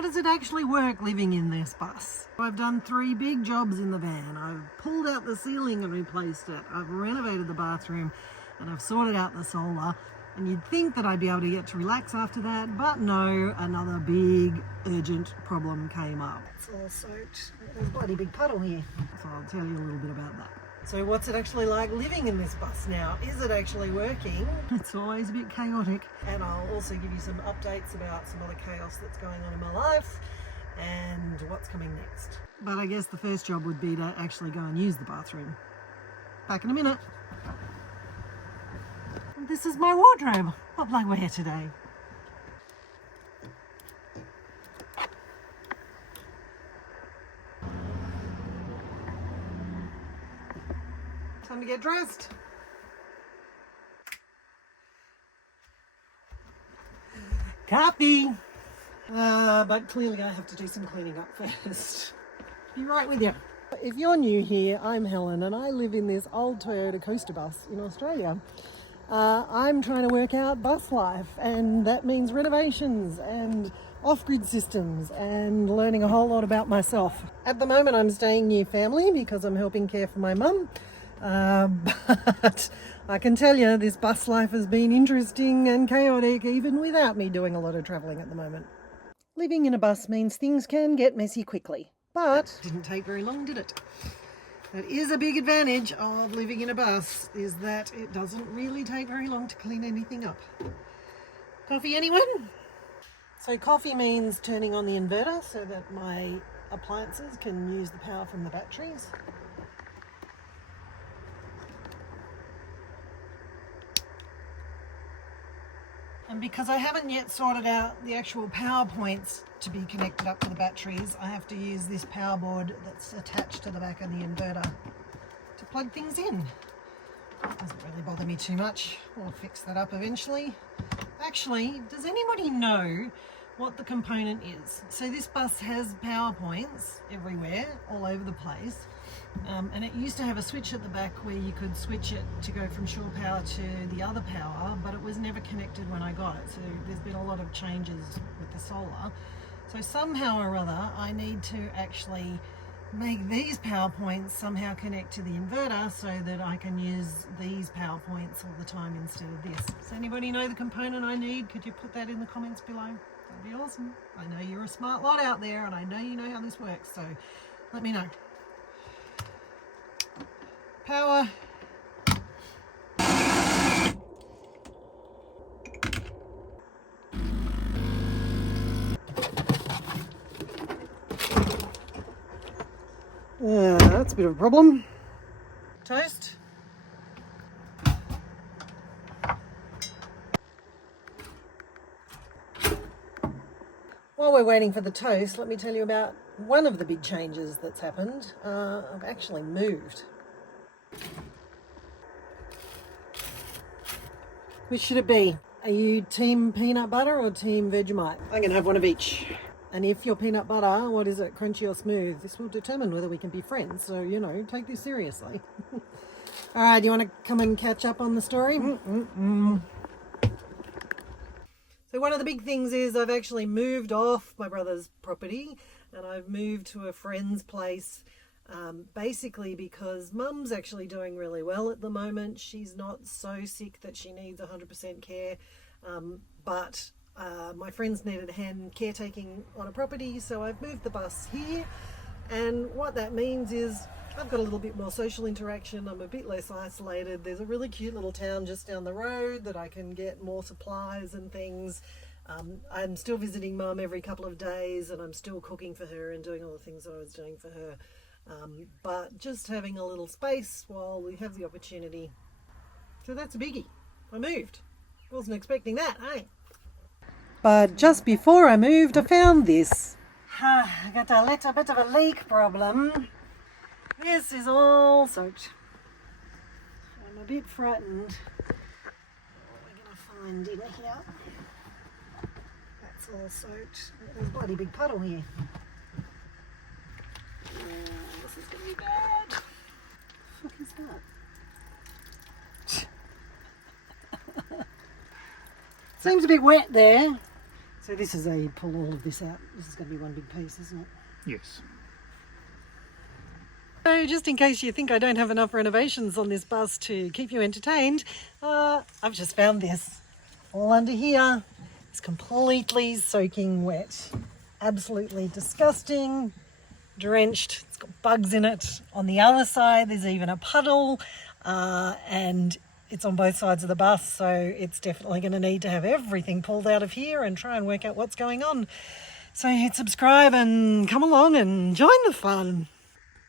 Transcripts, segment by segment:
how does it actually work living in this bus? I've done 3 big jobs in the van. I've pulled out the ceiling and replaced it. I've renovated the bathroom and I've sorted out the solar. And you'd think that I'd be able to get to relax after that, but no, another big urgent problem came up. It's all soaked. There's a bloody big puddle here. So I'll tell you a little bit about that. So what's it actually like living in this bus now? Is it actually working? It's always a bit chaotic. And I'll also give you some updates about some other chaos that's going on in my life and what's coming next. But I guess the first job would be to actually go and use the bathroom. Back in a minute. This is my wardrobe. What will I wear today? Time to get dressed. Coffee! But clearly I have to do some cleaning up first. Be right with you. If you're new here, I'm Helen and I live in this old Toyota coaster bus in Australia. I'm trying to work out bus life, and that means renovations and off-grid systems and learning a whole lot about myself. At the moment I'm staying near family because I'm helping care for my mum, but I can tell you this bus life has been interesting and chaotic even without me doing a lot of travelling at the moment. Living in a bus means things can get messy quickly, but didn't take very long, did it? That is a big advantage of living in a bus, is that it doesn't really take very long to clean anything up. Coffee, anyone? So coffee means turning on the inverter so that my appliances can use the power from the batteries. And because I haven't yet sorted out the actual power points to be connected up to the batteries, I have to use this power board that's attached to the back of the inverter to plug things in. It doesn't really bother me too much. I'll fix that up eventually. Actually, does anybody know what the component is? So this bus has power points everywhere, all over the place. And it used to have a switch at the back where you could switch it to go from shore power to the other power, but it was never connected when I got it. So there's been a lot of changes with the solar. So somehow or other, I need to actually make these power points somehow connect to the inverter so that I can use these power points all the time instead of this. Does anybody know the component I need? Could you put that in the comments below? That'd be awesome. I know you're a smart lot out there and I know you know how this works, so let me know. Power. That's a bit of a problem. Toast. While we're waiting for the toast, let me tell you about one of the big changes that's happened. I've actually moved. Which should it be? Are you team peanut butter or team Vegemite? I'm going to have one of each. And if you're peanut butter, what is it, crunchy or smooth? This will determine whether we can be friends. So, you know, take this seriously. All right, do you want to come and catch up on the story? So one of the big things is I've actually moved off my brother's property and I've moved to a friend's place. Basically because Mum's actually doing really well at the moment. She's not so sick that she needs 100% care, but my friends needed a hand caretaking on a property, so I've moved the bus here, and what that means is I've got a little bit more social interaction. I'm a bit less isolated. There's a really cute little town just down the road that I can get more supplies and things. I'm still visiting Mum every couple of days and I'm still cooking for her and doing all the things that I was doing for her. But just having a little space while we have the opportunity. So that's a biggie. I moved. Wasn't expecting that, eh? But just before I moved, I found this. I got a little bit of a leak problem. This is all soaked. I'm a bit frightened. What are we going to find in here? That's all soaked. There's a bloody big puddle here. This is going to be bad. What the fuck is that? Seems a bit wet there. It's So this is a pull all of this out. This is going to be one big piece, isn't it? Yes. So just in case you think I don't have enough renovations on this bus to keep you entertained, I've just found this all under here. It's completely soaking wet. Absolutely disgusting, drenched. It's got bugs in it. On the other side, there's even a puddle, and it's on both sides of the bus, so it's definitely going to need to have everything pulled out of here and try and work out what's going on. So hit subscribe and come along and join the fun.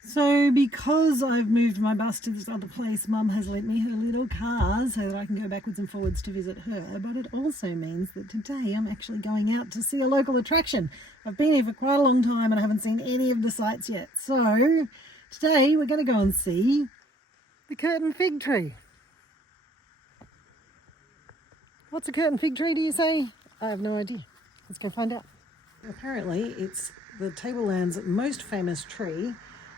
So because I've moved my bus to this other place, Mum has lent me her little car so that I can go backwards and forwards to visit her. But it also means that today I'm actually going out to see a local attraction. I've been here for quite a long time and I haven't seen any of the sights yet. So today we're going to go and see the curtain fig tree. What's a curtain fig tree, do you say? I have no idea. Let's go find out. Apparently it's the Tablelands' most famous tree,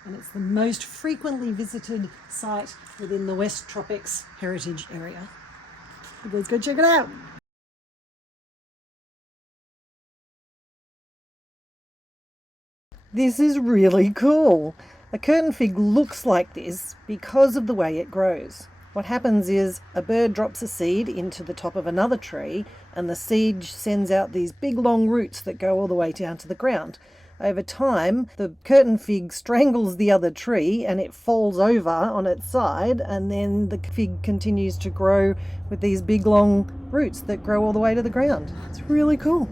and it's the most frequently visited site within the West Tropics Heritage Area. Let's go check it out. This is really cool. A curtain fig looks like this because of the way it grows. What happens is a bird drops a seed into the top of another tree, and the seed sends out these big long roots that go all the way down to the ground. Over time, the curtain fig strangles the other tree and it falls over on its side, and then the fig continues to grow with these big long roots that grow all the way to the ground. It's really cool.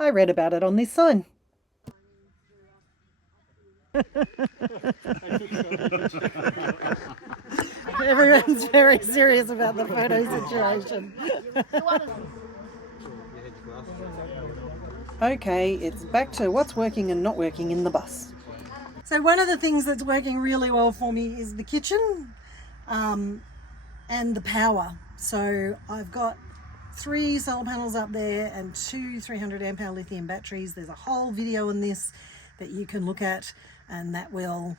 I read about it on this sign. Everyone's very serious about the photo situation. Okay, it's back to what's working and not working in the bus. So one of the things that's working really well for me is the kitchen and the power. So I've got 3 solar panels up there and 2 300 amp hour lithium batteries. There's a whole video on this that you can look at, and that will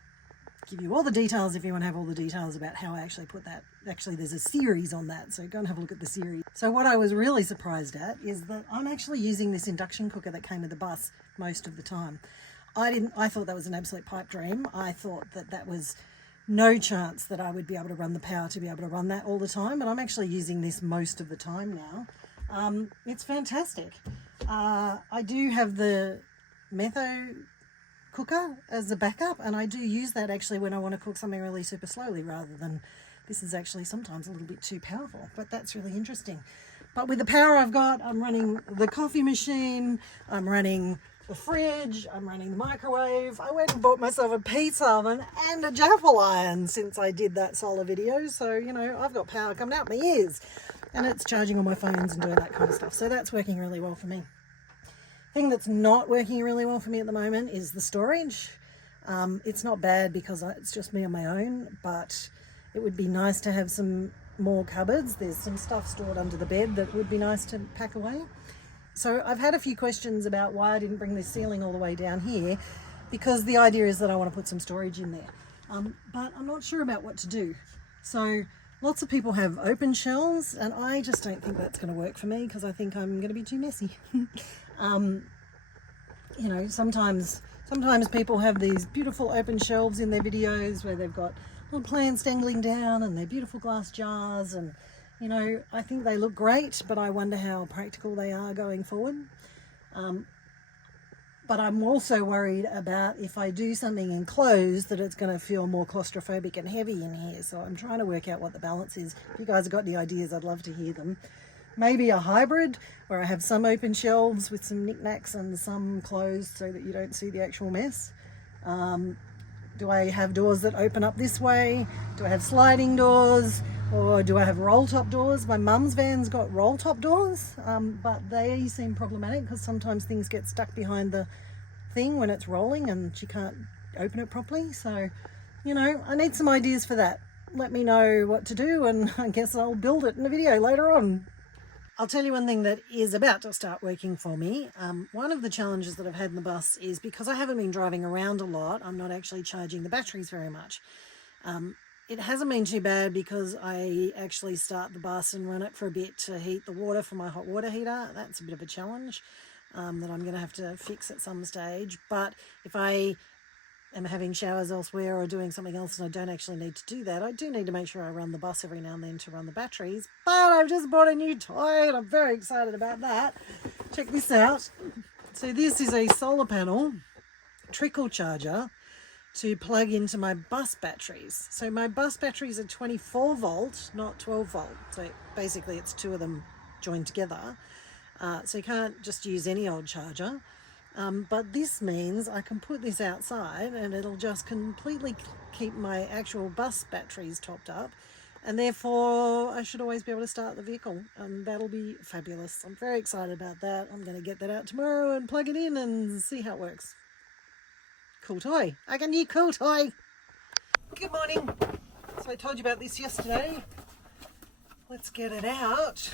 give you all the details if you want to have all the details about how I actually put that. Actually, there's a series on that, so go and have a look at the series. So what I was really surprised at is that I'm actually using this induction cooker that came with the bus most of the time. I thought that was an absolute pipe dream. I thought that was no chance that I would be able to run the power to be able to run that all the time, but I'm actually using this most of the time now. It's fantastic. I do have the Metho cooker as a backup, and I do use that actually when I want to cook something really super slowly, rather than this is actually sometimes a little bit too powerful, but that's really interesting. But with the power I've got, I'm running the coffee machine, I'm running the fridge, I'm running the microwave. I went and bought myself a pizza oven and a Jaffle iron since I did that solar video, so you know I've got power coming out my ears, and it's charging on my phones and doing that kind of stuff, so that's working really well for me. Thing that's not working really well for me at the moment is the storage. It's not bad because it's just me on my own, but it would be nice to have some more cupboards. There's some stuff stored under the bed that would be nice to pack away. So I've had a few questions about why I didn't bring this ceiling all the way down here, because the idea is that I want to put some storage in there. But I'm not sure about what to do. So lots of people have open shelves, and I just don't think that's going to work for me because I think I'm going to be too messy. You know, sometimes people have these beautiful open shelves in their videos where they've got little plants dangling down and they're beautiful glass jars, and you know, I think they look great, but I wonder how practical they are going forward. But I'm also worried about if I do something enclosed that it's going to feel more claustrophobic and heavy in here, so I'm trying to work out what the balance is. If you guys have got any ideas, I'd love to hear them. Maybe a hybrid where I have some open shelves with some knickknacks and some closed so that you don't see the actual mess. Do I have doors that open up this way? Do I have sliding doors? Or do I have roll-top doors? My mum's van's got roll-top doors, but they seem problematic because sometimes things get stuck behind the thing when it's rolling and she can't open it properly. So, you know, I need some ideas for that. Let me know what to do, and I guess I'll build it in a video later on. I'll tell you one thing that is about to start working for me. One of the challenges that I've had in the bus is because I haven't been driving around a lot, I'm not actually charging the batteries very much. It hasn't been too bad because I actually start the bus and run it for a bit to heat the water for my hot water heater. That's a bit of a challenge. that I'm going to have to fix at some stage. But if I am having showers elsewhere or doing something else and I don't actually need to do that, I do need to make sure I run the bus every now and then to run the batteries. But I've just bought a new toy and I'm very excited about that. Check this out. So this is a solar panel trickle charger to plug into my bus batteries. So my bus batteries are 24 volt, not 12 volt. So basically it's two of them joined together. So you can't just use any old charger. But this means I can put this outside and it'll just completely keep my actual bus batteries topped up. And therefore I should always be able to start the vehicle. And that'll be fabulous. I'm very excited about that. I'm going to get that out tomorrow and plug it in and see how it works. Cool toy. I got a new cool toy. Good morning. So I told you about this yesterday. Let's get it out.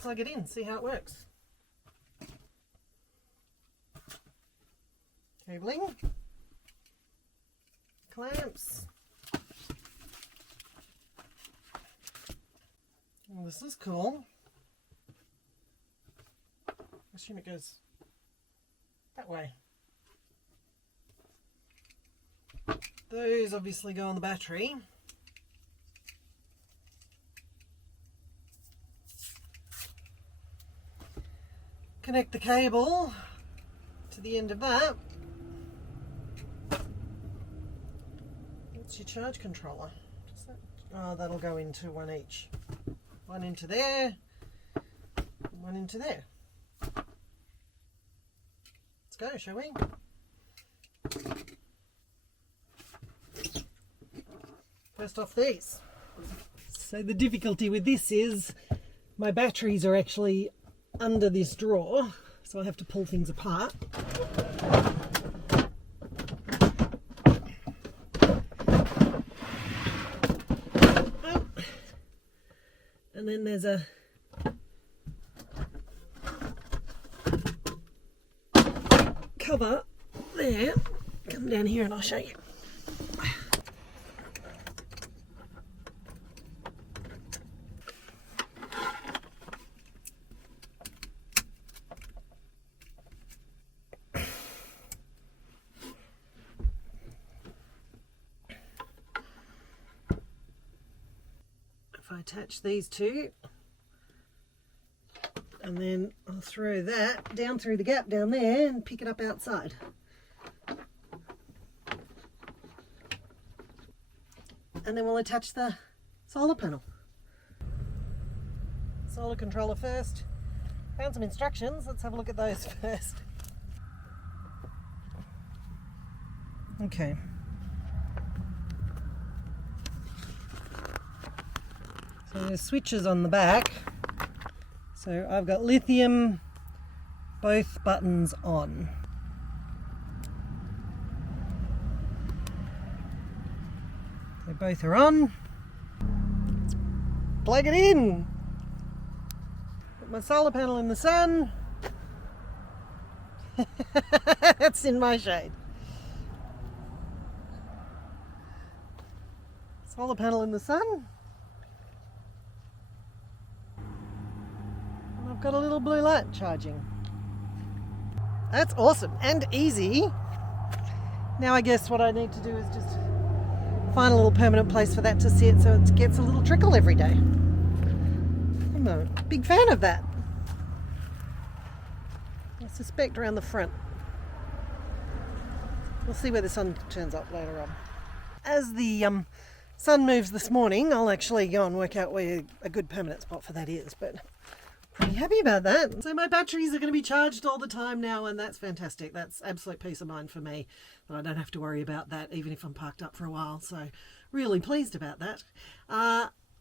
Plug it in, see how it works. Cabling. Clamps. Oh, this is cool. I assume it goes that way. Those obviously go on the battery. Connect the cable to the end of that. What's your charge controller? Oh, that'll go into one each. One into there, one into there. Let's go, shall we? First off these. So the difficulty with this is my batteries are actually under this drawer, so I have to pull things apart. Oh. And then there's a cover there. Come down here and I'll show you. I attach these two and then I'll throw that down through the gap down there and pick it up outside. And then we'll attach the solar panel. Solar controller first. Found some instructions, let's have a look at those first. Okay. So there's switches on the back. So I've got lithium, both buttons on. They both are on. Let's plug it in. Put my solar panel in the sun. That's in my shade. Solar panel in the sun. Got a little blue light charging. That's awesome and easy. Now I guess what I need to do is just find a little permanent place for that to sit so it gets a little trickle every day. I'm a big fan of that. I suspect around the front. We'll see where the sun turns up later on. As the sun moves this morning, I'll actually go and work out where a good permanent spot for that is, but pretty happy about that. So my batteries are going to be charged all the time now, and that's fantastic. That's absolute peace of mind for me that I don't have to worry about that even if I'm parked up for a while. So really pleased about that.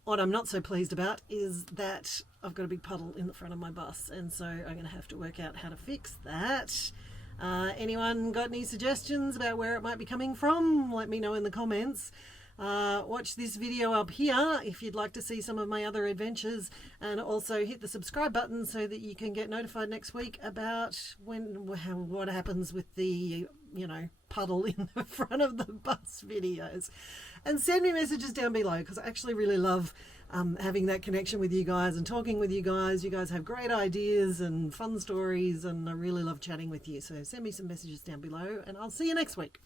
What I'm not so pleased about is that I've got a big puddle in the front of my bus, and so I'm going to have to work out how to fix that. Anyone got any suggestions about where it might be coming from? Let me know in the comments. Watch this video up here if you'd like to see some of my other adventures, and also hit the subscribe button so that you can get notified next week about what happens with the puddle in the front of the bus videos. And send me messages down below because I actually really love having that connection with you guys and talking with you guys. You guys have great ideas and fun stories, and I really love chatting with you. So send me some messages down below, and I'll see you next week.